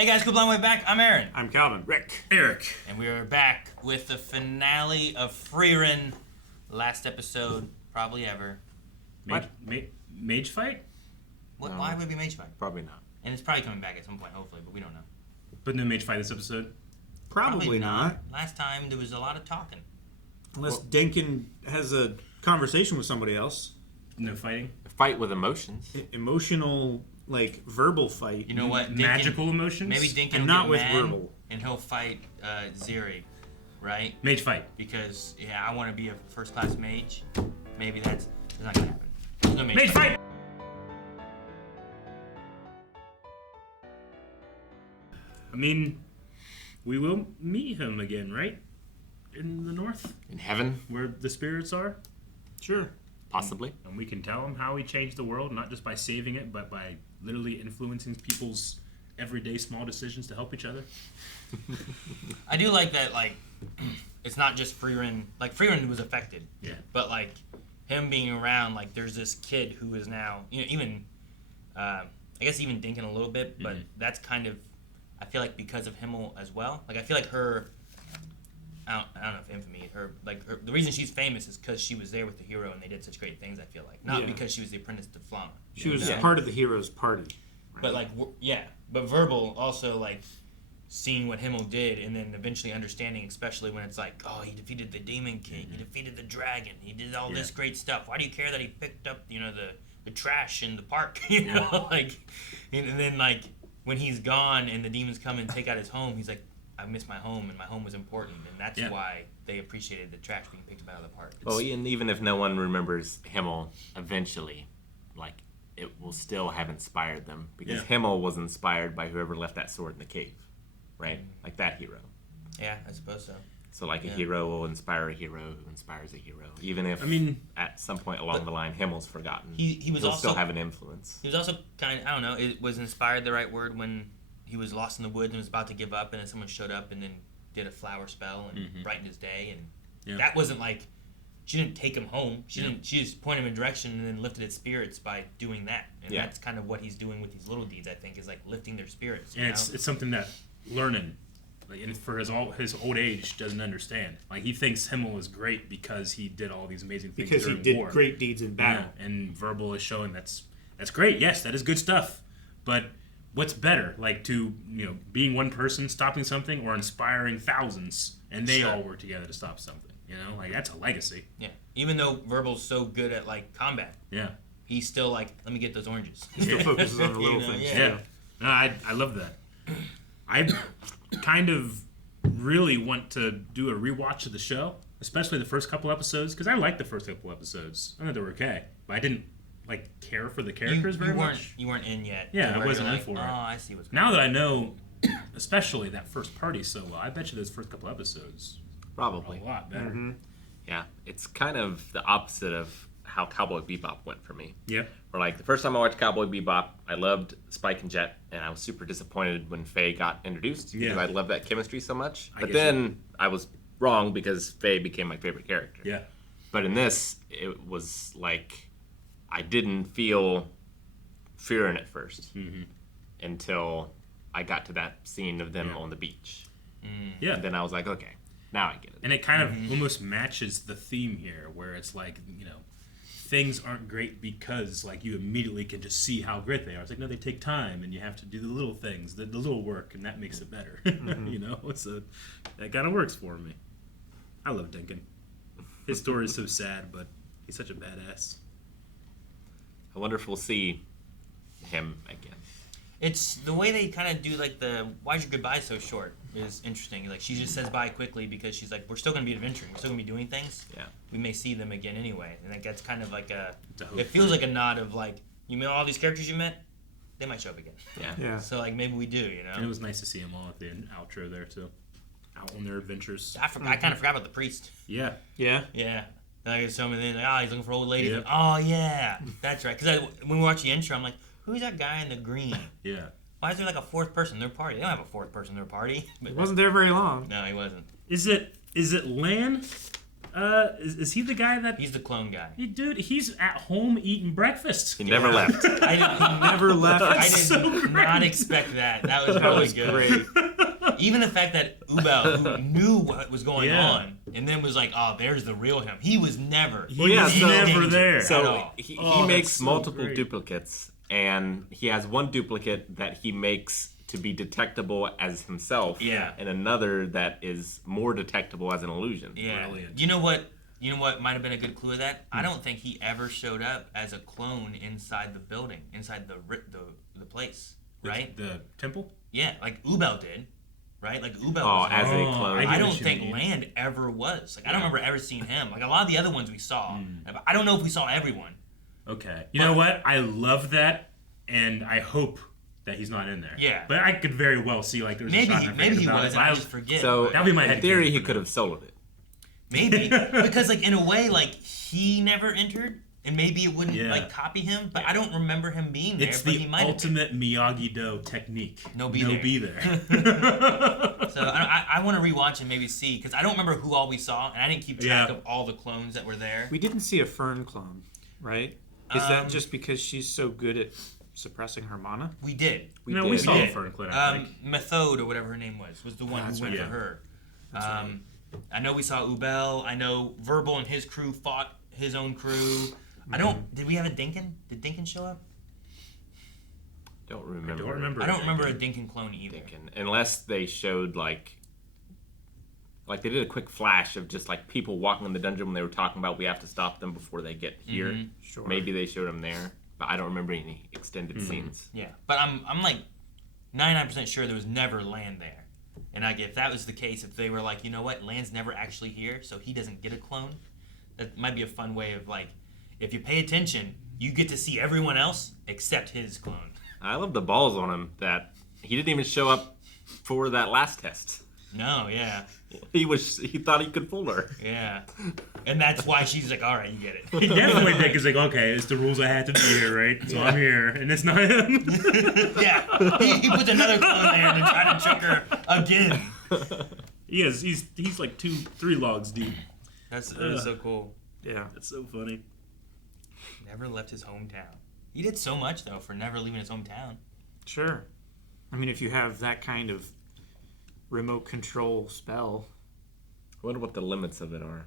Hey guys, good blind way back. I'm Aaron. I'm Calvin. Rick. Eric. And we are back with the finale of Frieren. Last episode, probably ever. Mage fight? What? No. Why would it be Mage fight? Probably not. And it's probably coming back at some point, hopefully, but we don't know. But no mage fight this episode? Probably not. Last time there was a lot of talking. Unless Denkin has a conversation with somebody else. No fighting? A fight with emotions. Emotional, like, verbal fight. You know what? Magical emotions? Maybe Dinkin And will not get with mad verbal. and he'll fight Ziri, right? Mage fight. Because, yeah, I want to be a first-class mage. Maybe that's not going to happen. There's no Mage fight! I mean, we will meet him again, right? In the north? In heaven, Where the spirits are? Sure. possibly. And we can tell him how he changed the world, not just by saving it, but by literally influencing people's everyday small decisions to help each other. I do like that, like, it's not just Frieren. Like, Frieren was affected. Yeah. But, like, him being around, like, there's this kid who is now, you know, even, I guess even Dinkin a little bit, but that's kind of, I feel like because of Himmel as well. Like, I feel like her, I don't know if infamy, the reason she's famous is because she was there with the hero and they did such great things, I feel like. Not because she was the apprentice to Flama. She was part of the hero's party. But, like, but Wirbel also, like, seeing what Himmel did and then eventually understanding, especially when it's like, oh, he defeated the Demon King, he defeated the dragon, he did all this great stuff. Why do you care that he picked up, you know, the trash in the park, you know? Like, and then, like, when he's gone and the demons come and take out his home, he's like, I miss my home and my home was important. And that's why they appreciated the trash being picked up out of the park. Well, and even if no one remembers Himmel, eventually, like, it will still have inspired them. Because Himmel was inspired by whoever left that sword in the cave, right? Like that hero. Yeah, I suppose so. So, like, a hero will inspire a hero who inspires a hero. Even if, at some point along the line, Himmel's forgotten, he'll still have an influence. He was also kind of, I don't know, it was inspired the right word when he was lost in the woods and was about to give up, and then someone showed up and then did a flower spell and brightened his day. And that wasn't like, she didn't take him home. She just pointed him in direction and then lifted his spirits by doing that. And that's kind of what he's doing with these little deeds, I think, is like lifting their spirits. And it's something that Learning, like, and for his old age, doesn't understand. Like, he thinks Himmel is great because he did all these amazing things Because he during did war. great deeds in battle. Yeah, and Wirbel is showing that's great. Yes, that is good stuff. But what's better, like, to, you know, being one person stopping something or inspiring thousands, and they all work together to stop something. You know, like, that's a legacy. Yeah. Even though Wirbel's so good at, like, combat. Yeah. He's still like, let me get those oranges. He still focuses on the little things. Yeah. No, I love that. I kind of really want to do a rewatch of the show, especially the first couple episodes, because I liked the first couple episodes. I thought they were okay, but I didn't, like, care for the characters very much. You weren't in yet. Yeah, I wasn't in like, for it. Oh, I see what's going Now that I know, especially that first party so well, I bet you those first couple episodes Probably. are a lot better. Yeah, it's kind of the opposite of how Cowboy Bebop went for me. Yeah. Where, like, the first time I watched Cowboy Bebop, I loved Spike and Jet, and I was super disappointed when Faye got introduced because I loved that chemistry so much. But then I was wrong because Faye became my favorite character. Yeah. But in this, it was like I didn't feel fear in it first until I got to that scene of them on the beach. Yeah. And then I was like, okay, now I get it. And it kind of almost matches the theme here, where it's like, you know, things aren't great because, like, you immediately can just see how great they are. It's like, no, they take time, and you have to do the little things, the little work, and that makes it better. You know, that kind of works for me. I love Dinkin. His story is so sad, but he's such a badass. I wonder if we'll see him again. It's the way they kind of do, like, the why's your goodbye so short is interesting. Like, she just says bye quickly because she's like, we're still going to be adventuring. We're still going to be doing things. Yeah. We may see them again anyway. And like, that's kind of like hope it feels like a nod of, like, you know, all these characters you met, they might show up again. Yeah. So, like, maybe we do, you know? And it was nice to see them all at the outro there, too. Out on their adventures. I kind of forgot about the priest. Yeah. Yeah. Yeah. Like, so many, like, oh, he's looking for old ladies. Yeah. Like, oh, yeah. That's right. Because when we watch the intro, I'm like, who's that guy in the green? Yeah. Why is there like a fourth person in their party? They don't have a fourth person in their party. But He wasn't there very long. no, he wasn't. Is it Lan Is he the guy that? He's the clone guy. Dude, he's at home eating breakfast. He never left. He Never left. I did so not expect that. That was really good. Great. Even the fact that Wirbel, who knew what was going Yeah. on, and then was like, "Oh, there's the real him." He was never. He was never there. at So all. he Oh, makes that's so multiple great. duplicates, and he has one duplicate that he makes to be detectable as himself, Yeah. and another that is more detectable as an illusion. Yeah. Brilliant. You know what? You know what might have been a good clue of that? I don't think he ever showed up as a clone inside the building, inside the place, right? The temple? Yeah, like Wirbel did, right? Like Wirbel. Oh, was as there. a clone. I get I don't what you think mean. Land ever was. Like I don't remember ever seeing him. Like a lot of the other ones we saw. I don't know if we saw everyone. Okay. You know what? I love that, and I hope that he's not in there. Yeah. But I could very well see like there's a Maybe shot he, and I maybe forget he about was, it, and I but just forget. So but That'd be my in head theory, canon he for could that. have soloed it. maybe because like in a way like he never entered, and maybe it wouldn't Yeah. like copy him. But I don't remember him being there. It's but the he might have been. ultimate Miyagi-Do technique. No be there. be there. So I want to rewatch and maybe see because I don't remember who all we saw, and I didn't keep track Yeah. of all the clones that were there. We didn't see a Fern clone, right? Is that just Um, because she's so good at suppressing her mana? We did. We no, did. we saw did. Fern Clit, I think. Methode or whatever her name was the one That's who went right. for her. right. I know we saw Wirbel. I know Wirbel and his crew fought his own crew. I don't. Did we have a Dinkin? Did Dinkin show up? Don't remember. I don't remember. I don't remember a Dinkin. Dinkin clone either. Thinking, unless they showed like they did a quick flash of just like people walking in the dungeon when they were talking about we have to stop them before they get here. Sure. Maybe they showed them there, but I don't remember any extended scenes. Yeah, but I'm like 99% sure there was never Land there. And like if that was the case, if they were like, you know what, Land's never actually here, so he doesn't get a clone. That might be a fun way of like, if you pay attention, you get to see everyone else except his clone. I love the balls on him that he didn't even show up for that last test. No, yeah. He thought he could fool her. Yeah. And that's why she's like, all right, you get it. He definitely did because like, okay, it's the rules I had to be here, right? So I'm here, and it's not him. Yeah. He puts another clone there and then tried to trick her again. He's like 2-3 logs deep. That is so cool. Yeah. That's so funny. Never left his hometown. He did so much, though, for never leaving his hometown. Sure. I mean, if you have that kind of remote control spell, I wonder what the limits of it are.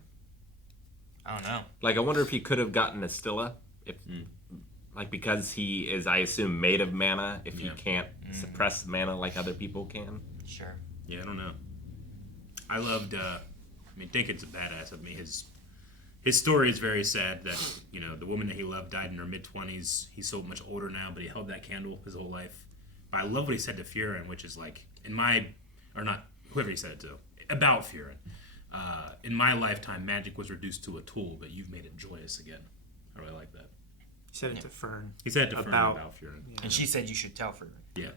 I don't know. Like, I wonder if he could have gotten Astilla, if, like, because he is, I assume, made of mana. If he can't suppress mana like other people can. Sure. Yeah, I don't know. I loved. I mean, Dinkin's a badass. I mean, his story is very sad. That the woman that he loved died in her mid-20s. He's so much older now, but he held that candle his whole life. But I love what he said to Frieren, which is like, whoever he said it to, about Frieren. In my lifetime, magic was reduced to a tool, but you've made it joyous again. I really like that. he said it to Fern. He said it to Frieren About- about Frieren. And she said you should tell Frieren. Yeah.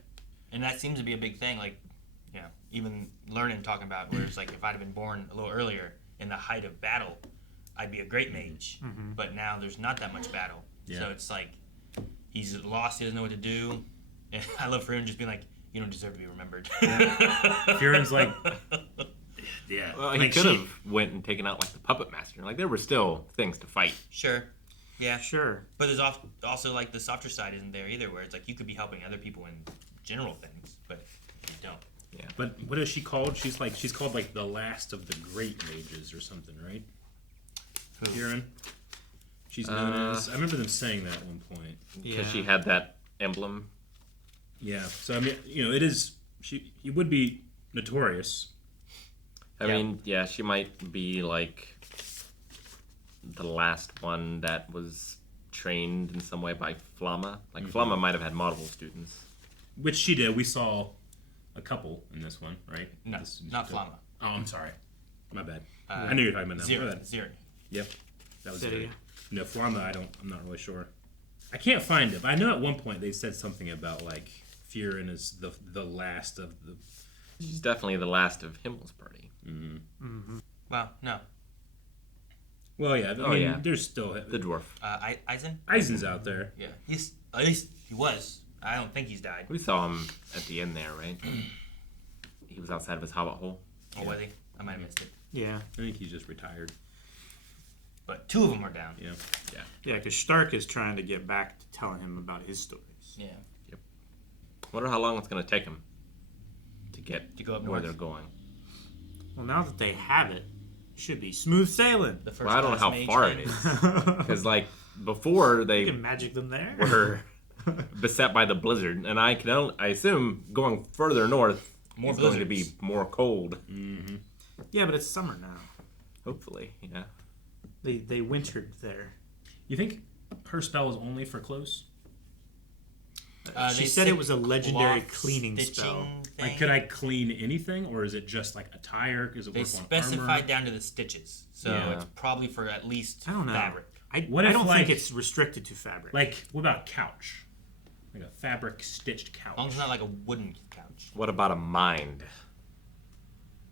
And that seems to be a big thing. Like, even learning, talking about where it's like if I'd have been born a little earlier in the height of battle, I'd be a great mage. But now there's not that much battle. Yeah. So it's like he's lost. He doesn't know what to do. And I love Frieren just being like, you don't deserve to be remembered. Frieren's like, yeah. Well, he like could have went and taken out, like, the Puppet Master. Like, there were still things to fight. Sure. Yeah. Sure. But there's also like the softer side isn't there either, where it's like you could be helping other people in general things, but you don't. Yeah. But what is she called? She's called like the last of the great mages or something, right? Who? Frieren. She's known as. I remember them saying that at one point. Because she had that emblem. Yeah. So I mean, it is. He would be notorious. I mean, yeah, she might be, like, the last one that was trained in some way by Flamma. Like, Flamma might have had multiple students. Which she did. We saw a couple in this one, right? No, not Flamma. Oh, I'm sorry. My bad. I knew you were talking about that. My bad. Zero. Yep. That was City. it. No, Flamma, I'm not really sure. I can't find it, but I know at one point they said something about, like, Frieren is the last of the... She's definitely the last of Himmel's party. Well, no. Well, yeah. I mean, there's still... The dwarf. Eisen? Eisen's out there. Yeah. At least he was. I don't think he's died. We saw him at the end there, right? He was outside of his hobbit hole. Or was he? I might have missed it. Yeah. I think he's just retired. but 2 of them are down. Yeah. Yeah, because Stark is trying to get back to telling him about his stories. Yeah. Wonder how long it's going to take them to get To go up where north. they're going. Well, now that they have it, should be smooth sailing. The first Well, I don't know how Mage far it came. is. Because, like, before You they can magic them there. were beset by the blizzard, and I assume going further north More is going to blizzards. be more cold. Yeah, but it's summer now. Hopefully, yeah. They wintered there. You think her spell is only for clothes? She They said it was a legendary cloth cleaning stitching spell. thing. Like, could I clean anything, or is it just like attire? Does it They work specified on armor? down to the stitches, so Yeah. it's probably for at least I don't know. fabric. I What if, don't like- think it's restricted to fabric. Like, what about couch? Like a fabric stitched couch. As long as it's not like a wooden couch. What about a mind?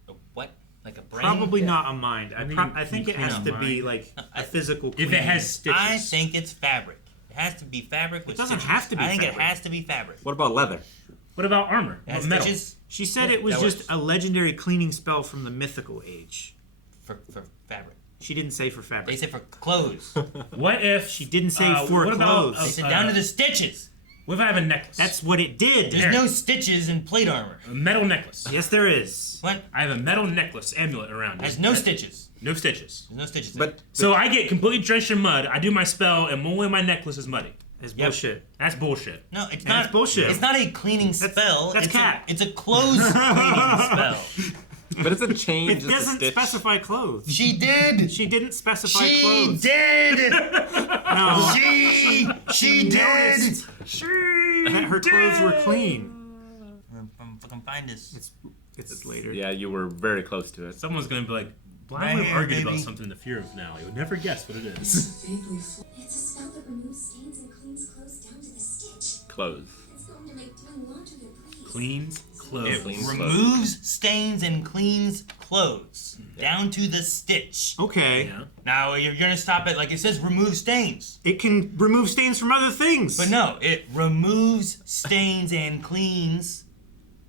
A what? Like a brain? Probably not a mind. I I think you it has clean to a be mind. like I- a physical If cleaning. it has stitches. I think it's fabric. It has to be fabric with doesn't stitches. have to be I think fabric. it has to be fabric. What about leather? What about armor? It has What metal? stitches She said Yeah, it was that just works. a legendary cleaning spell from the mythical age. for fabric. She didn't say for They fabric. said for clothes. What if She didn't say for what clothes. They About, said down to the stitches. what if I have a necklace? That's what it did. There's no stitches in plate armor. a metal necklace. Yes, there is. What? I have a metal necklace amulet around it. There's no stitches. No stitches. There's no stitches. But So I get completely drenched in mud. I do my spell, and only my necklace is muddy. It's Yep. bullshit. That's bullshit. no, it's That's not bullshit. It's not a cleaning spell. that's it's cat. it's a clothes cleaning spell. but it's a change. It just a doesn't stitch. specify clothes. She did. She didn't specify She clothes. did. No. She did. noticed that her clothes were clean. I'm fucking find this. It's later. Yeah, you were very close to it. Someone's gonna be like, "Blind Right would here, argued baby. about something in the Fear of Finale. You'll never guess what it is." It's a spell that removes stains and cleans clothes down to the stitch. Clothes. It's going to make doing laundry a breeze. Cleans It clothes. Cleans removes stains and cleans clothes down to the stitch. Okay. Yeah. Now you're gonna stop it like it says remove stains, It can remove stains from other things. but no, it removes stains and cleans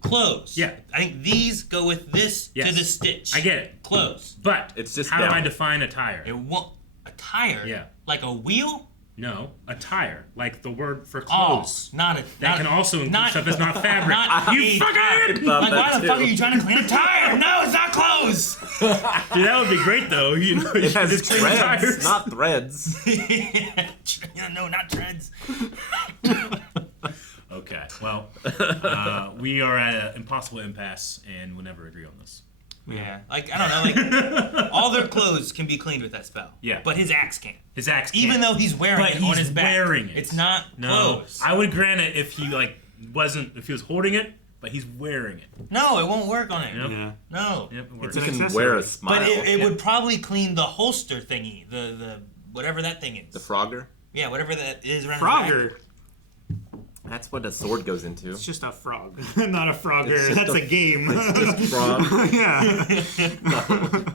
clothes. Yeah. I think these go with this Yes. to the stitch. I get it. Clothes. But It's just how do down. I define attire? It won't a tire. Yeah. Like a wheel. No, attire. Like the word for Oh, clothes. not a. That not, can also include not- stuff that's not fabric. not you a fucking tire. idiot! Thought Like that why the fuck too. are you trying to clean a tire? No, it's not clothes. Dude, that would be great though. You know, It has just clean the threads, tires. not threads. Yeah, no, not treads. Okay, well, we are at an impossible impasse, and we'll never agree on this. Yeah, like I don't know, like all their clothes can be cleaned with that spell. Yeah. but his axe can't. His axe, Even can't. though he's wearing But it on he's his back. wearing it. It's not No, clothes. I would grant it if he if he was holding it, but he's wearing it. No, it won't work on it. Yep. Yeah. No. Yep, it works. It's You an can accessory. wear a smile. But it Yeah. would probably clean the holster thingy, the whatever that thing is. The Frogger. Yeah, whatever that is around his back. Frogger. That's what a sword goes into. It's just a frog, not a frogger. It's just That's a game. Just frog. yeah.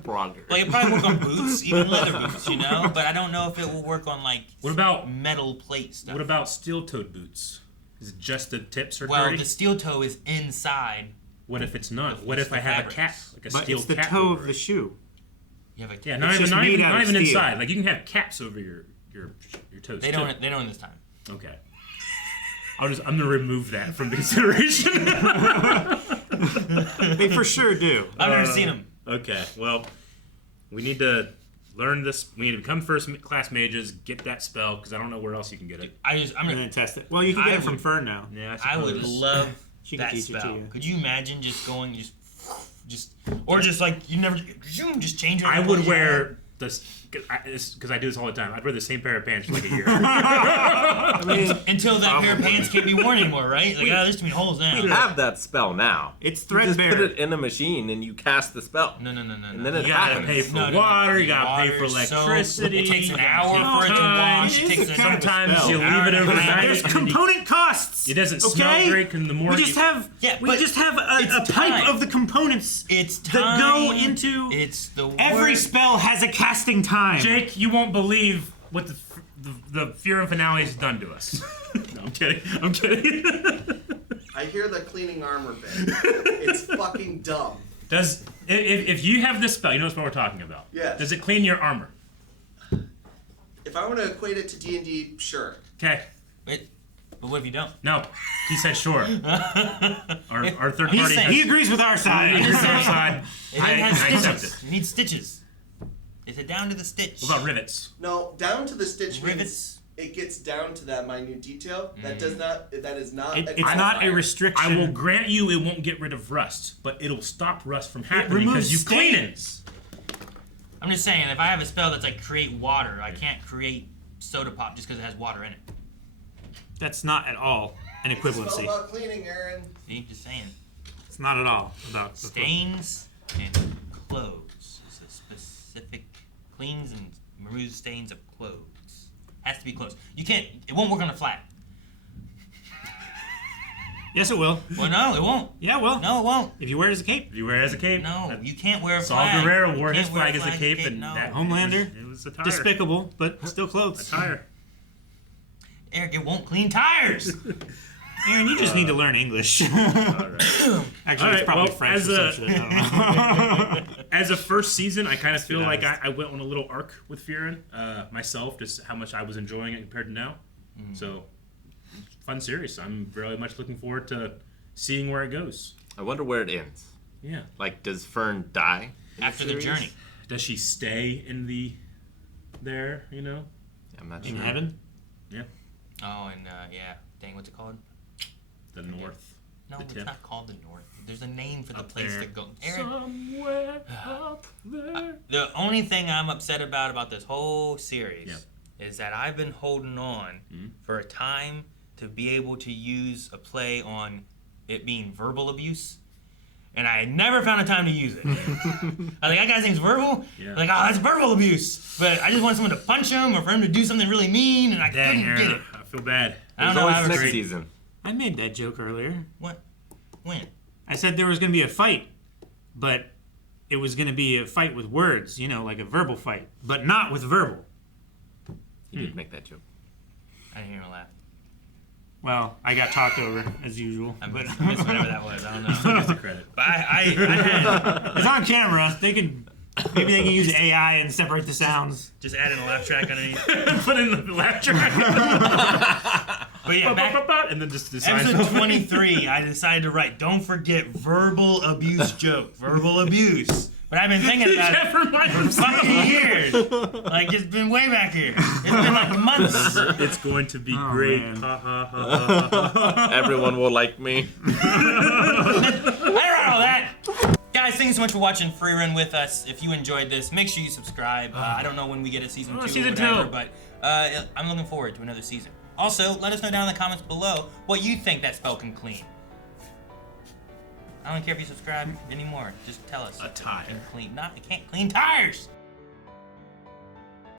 Frogger. Like it probably work on boots, even leather boots, you know. But I don't know if it will work on like What about metal plate stuff. what about steel-toed boots? Is it just the tips are Well, dirty? the steel toe is inside. What if it's not? It's What if the I have fabrics. a cap, like a But steel it's the cap toe over of the it? shoe. You have a, Yeah, not It's even just made out of not even steel. inside. Like you can have caps over your toes. They too. don't. They don't this time. Okay. I'm gonna remove that from consideration. They for sure do. I've never seen them. Okay. Well, we need to learn this. We need to become first class mages. Get that spell because I don't know where else you can get it. I'm And gonna. then test it. Well, you can get I it from would- Fern now. Yeah, I would suppose. love She can that teach it to spell. you. Could you imagine just going or just like you never just change it? I would wear this because I do this all the time. I'd wear the same pair of pants for like a year. I mean, until that pair of pants can't be worn anymore, right? Like, oh, there's too many holes now. You have that spell now. it's You just put threadbare. it in a machine and you cast the spell. No. And then it You gotta happens. pay for No, water. You gotta pay water, for soap. electricity. It takes an you hour gotta for it take to time. wash. It It is takes a a kind of Sometimes spell. you leave it Hour and a half. overnight. There's and you- component costs. It doesn't okay? smell great, and the more we you- just have Yeah, we but just have it's a pipe time. of the components It's that time. go into It's the every word. spell has a casting time. Jake, you won't believe what the Fear and Finale has done to us. No, I'm kidding. I'm kidding. I hear the cleaning armor bit. It's fucking dumb. Does if you have this spell, you know what spell we're talking about? Yes. Does it clean your armor? If I want to equate it to D&D, sure. Okay. Wait, but what if you don't? No. He said sure. Our third He's party. saying- He agrees with our side. He agrees with our side. It I has accept stitches. it. You need stitches. Is it down to the stitch? What about rivets? No, down to the stitch Rivets? means it gets down to that minute detail. That does not. That is not. It's not a qualifier. restriction. I will grant you it won't get rid of rust, but it'll stop rust from happening removes because you clean it. stains. I'm just saying, if I have a spell that's like create water, I can't create soda pop just because it has water in it. That's not at all an It's all equivalency. about cleaning, Aaron. See, just saying. It's not at all about the Stains and clothes. It's a specific cleans and removes stains of clothes. Has to be clothes. You can't. It won't work on a flat. Yes, it will. Well, no, it won't. Yeah, it will. No, it won't. If you wear it as a cape. If you wear it as a cape. No, you can't wear a Saul flag. Guerrero wore You his can't wear flag as a cape, and no. that Homelander? It was a tire. Despicable, but still clothes. A tire. Eric, it won't clean tires. Aaron, you just need to learn English. All right. Actually, All it's right, probably well, French as or a- some shit. I don't know. As a first season, I kind of feel be like honest. I went on a little arc with Frieren myself, just how much I was enjoying it compared to now. So, fun series. I'm very much looking forward to seeing where it goes. I wonder where it ends. Yeah. Like, does Fern die in After the series? journey. Does she stay in there, you know? I'm not In sure. heaven? Yeah. Oh, and yeah. Dang, what's it called? The north. No, The it's tip. not called the North. There's a name for the Up place there. that goes. Eric, Somewhere up there. the only thing I'm upset about this whole series Yeah. is that I've been holding on for a time to be able to use a play on it being verbal abuse, and I never found a time to use it. I was like, that guy's name's Verbal? Yeah. Like, oh, that's verbal abuse. But I just wanted someone to punch him or for him to do something really mean, and I Dang, couldn't get Aaron, it. I feel bad. I don't There's know how always it's next great. season. I made that joke earlier. What? When? I said there was going to be a fight, but it was going to be a fight with words, like a verbal fight, but not with verbal. You did make that joke. I didn't hear him laugh. Well, I got talked over, as usual. I But missed whatever that was. I don't know. Gives the credit. But I had it's on camera. Maybe they can use AI and separate the sounds. just added a laugh track underneath. Put in the laugh track. But yeah, back And then just decide. episode 23, I decided to write, don't forget verbal abuse joke. Verbal abuse. But I've been thinking about it Never mind. for fucking years. Like, it's been way back here. It's been like months. It's going to be Oh, great. man. Ha, ha, ha, ha, ha. Everyone will like me. I didn't write all that. Guys, thanks so much for watching Frieren with us. If you enjoyed this, make sure you subscribe. I don't know when we get a season 2 season or whatever, 2. but I'm looking forward to another season. Also, let us know down in the comments below what you think that spell can clean. I don't care if you subscribe anymore. Just tell us. A tire. It can clean. It can't clean tires.